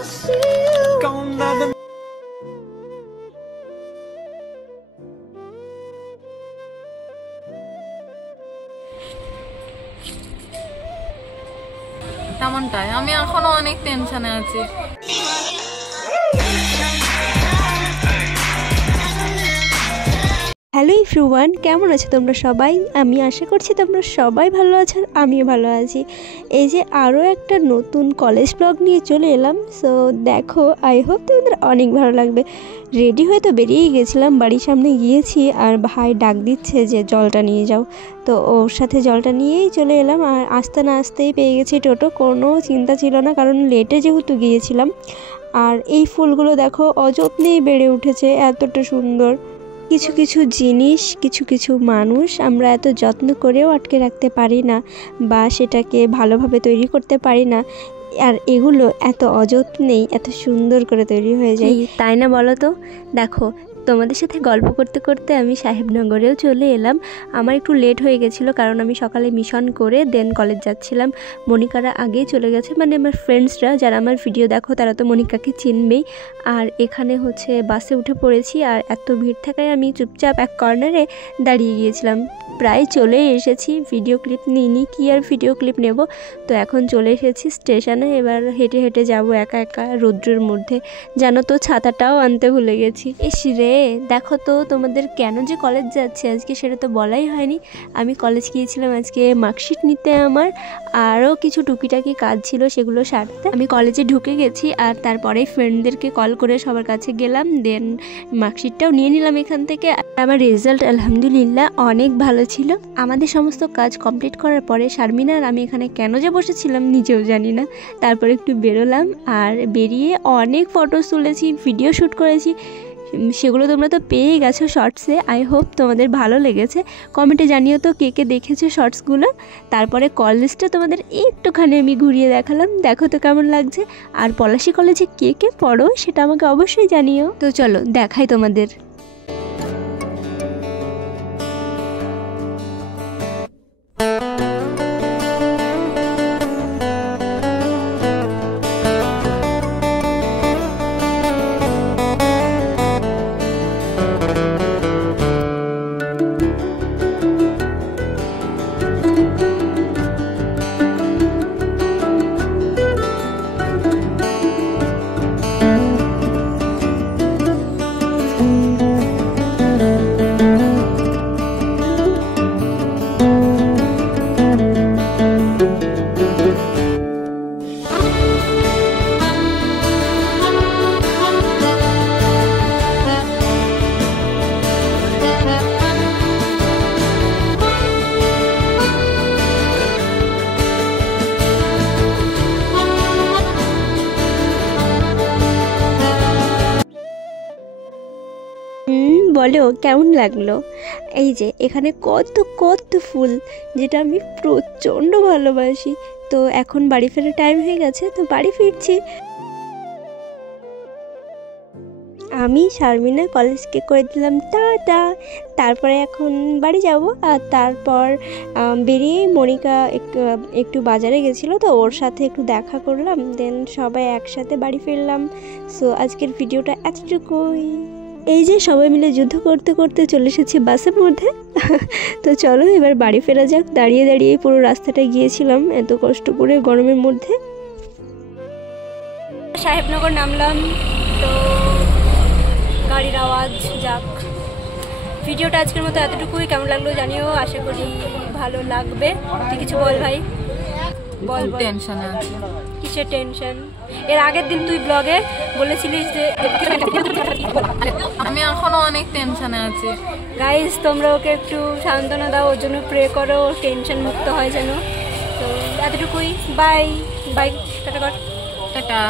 তেমনটাই আমি এখনো অনেক টেনশনে আছি। হ্যালো এভরিওয়ান, কেমন আছো তোমরা সবাই? আমি আশা করছি তোমরা সবাই ভালো আছো, আমিও ভালো আছি। এই যে আরও একটা নতুন কলেজ ব্লগ নিয়ে চলে এলাম। সো দেখো, আই হোপ তোমাদের অনেক ভালো লাগবে। রেডি হয়ে তো বেরিয়েই গেছিলাম, বাড়ির সামনে গিয়েছি আর ভাই ডাক দিচ্ছে যে জলটা নিয়ে যাও, তো ওর সাথে জলটা নিয়েই চলে এলাম। আর আসতে না আসতেই পেয়ে গেছি টোটো, কোনো চিন্তা ছিল না কারণ লেটে যেহেতু গিয়েছিলাম। আর এই ফুলগুলো দেখো অযত্নেই বেড়ে উঠেছে, এতটা সুন্দর। কিছু কিছু জিনিস, কিছু কিছু মানুষ আমরা এত যত্ন করেও আটকে রাখতে পারি না বা সেটাকে ভালোভাবে তৈরি করতে পারি না, আর এগুলো এত অযত্নেই এত সুন্দর করে তৈরি হয়ে যায়, তাই না বলো তো? দেখো, তোমাদের সাথে গল্প করতে করতে আমি সাহেবনগরেও চলে এলাম। আমার একটু লেট হয়ে গেছিলো কারণ আমি সকালে মিশন করে দেন কলেজ যাচ্ছিলাম। মনিকারা আগেই চলে গেছে, মানে আমার ফ্রেন্ডসরা যারা আমার ভিডিও দেখো তারা তো মনিকাকে চিনবেই। আর এখানে হচ্ছে বাসে উঠে পড়েছি, আর এত ভিড় থাকায় আমি চুপচাপ এক কর্নারে দাঁড়িয়ে গিয়েছিলাম। প্রায় চলেই এসেছি, ভিডিও ক্লিপ নিইনি, কি আর ভিডিও ক্লিপ নেব। তো এখন চলে এসেছি স্টেশনে, এবার হেঁটে হেঁটে যাব একা একা রৌদ্রের মধ্যে। জানো তো ছাতাটাও আনতে ভুলে গেছি। ইস রে, দেখো তো তোমাদের কেন যে কলেজ যাচ্ছে আজকে সেটা তো বলাই হয়নি। আমি কলেজ গিয়েছিলাম আজকে মার্কশিট নিতে, আমার আরও কিছু টুকিটাকি কাজ ছিল সেগুলো সারতে। আমি কলেজে ঢুকে গেছি আর তারপরে ফ্রেন্ডদেরকে কল করে সবার কাছে গেলাম, দেন মার্কশিটটাও নিয়ে নিলাম এখান থেকে। আমার রেজাল্ট আলহামদুলিল্লাহ অনেক ভালো ছিল। আমাদের সমস্ত কাজ কমপ্লিট করার পরে শারমিনা আর আমি এখানে কেন যে বসেছিলাম নিজেও জানি না। তারপর একটু বেরোলাম আর বেরিয়ে অনেক ফটোস তুলেছি, ভিডিও শ্যুট করেছি, সেগুলো তোমরা তো পেয়ে গেছো শর্টসে। আই হোপ তোমাদের ভালো লেগেছে, কমেন্টে জানিও তো কে কে দেখেছো শর্টসগুলো। তারপরে কলেজটা তোমাদের একটুখানি আমি ঘুরিয়ে দেখালাম, দেখো তো কেমন লাগছে। আর পলাশী কলেজে কে কে পড়ো সেটা আমাকে অবশ্যই জানিও। তো চলো দেখাই তোমাদের। বলো কেমন লাগলো? এই যে এখানে কত কত ফুল, যেটা আমি প্রচণ্ড ভালোবাসি। তো এখন বাড়ি ফেরার টাইম হয়ে গেছে, তো বাড়ি ফিরছি। আমি শারমিনা কলেজকে করে দিলাম টাটা। তারপরে এখন বাড়ি যাব, আর তারপর বেরিয়ে মনিকা একটু বাজারে গেছিলো, তো ওর সাথে একটু দেখা করলাম, দেন সবাই একসাথে বাড়ি ফিরলাম। সো আজকের ভিডিওটা এতটুকুই। এই যে সবাই মিলে যুদ্ধ করতে করতে চলে এসেছি বাসের মধ্যে। তো চলো এবার বাড়ি ফেরা যাক। দাঁড়িয়ে দাঁড়িয়ে পুরো রাস্তাটা গিয়েছিলাম এত কষ্ট করে গরমের মধ্যে। সাহেবনগর নামলাম, তো গাড়ির আওয়াজ যাক। ভিডিওটা আজকের মতো এতটুকুই। কেমন লাগলো জানিও, আশা করি ভালো লাগবে। তুই কিছু বল ভাই, বল। টেনশনে আছি। কিসের টেনশন? এর আগের দিন তুই ব্লগে বলেছিলিস যে আমি এখনো অনেক টেনশনে আছি। গাইস তোমরা ওকে একটু সান্ত্বনা দাও, ওর জন্য প্রে করো, ওর টেনশন মুক্ত হয় যেন। তো এতটুকুই, বাই বাই, টাটা কর, টাটা।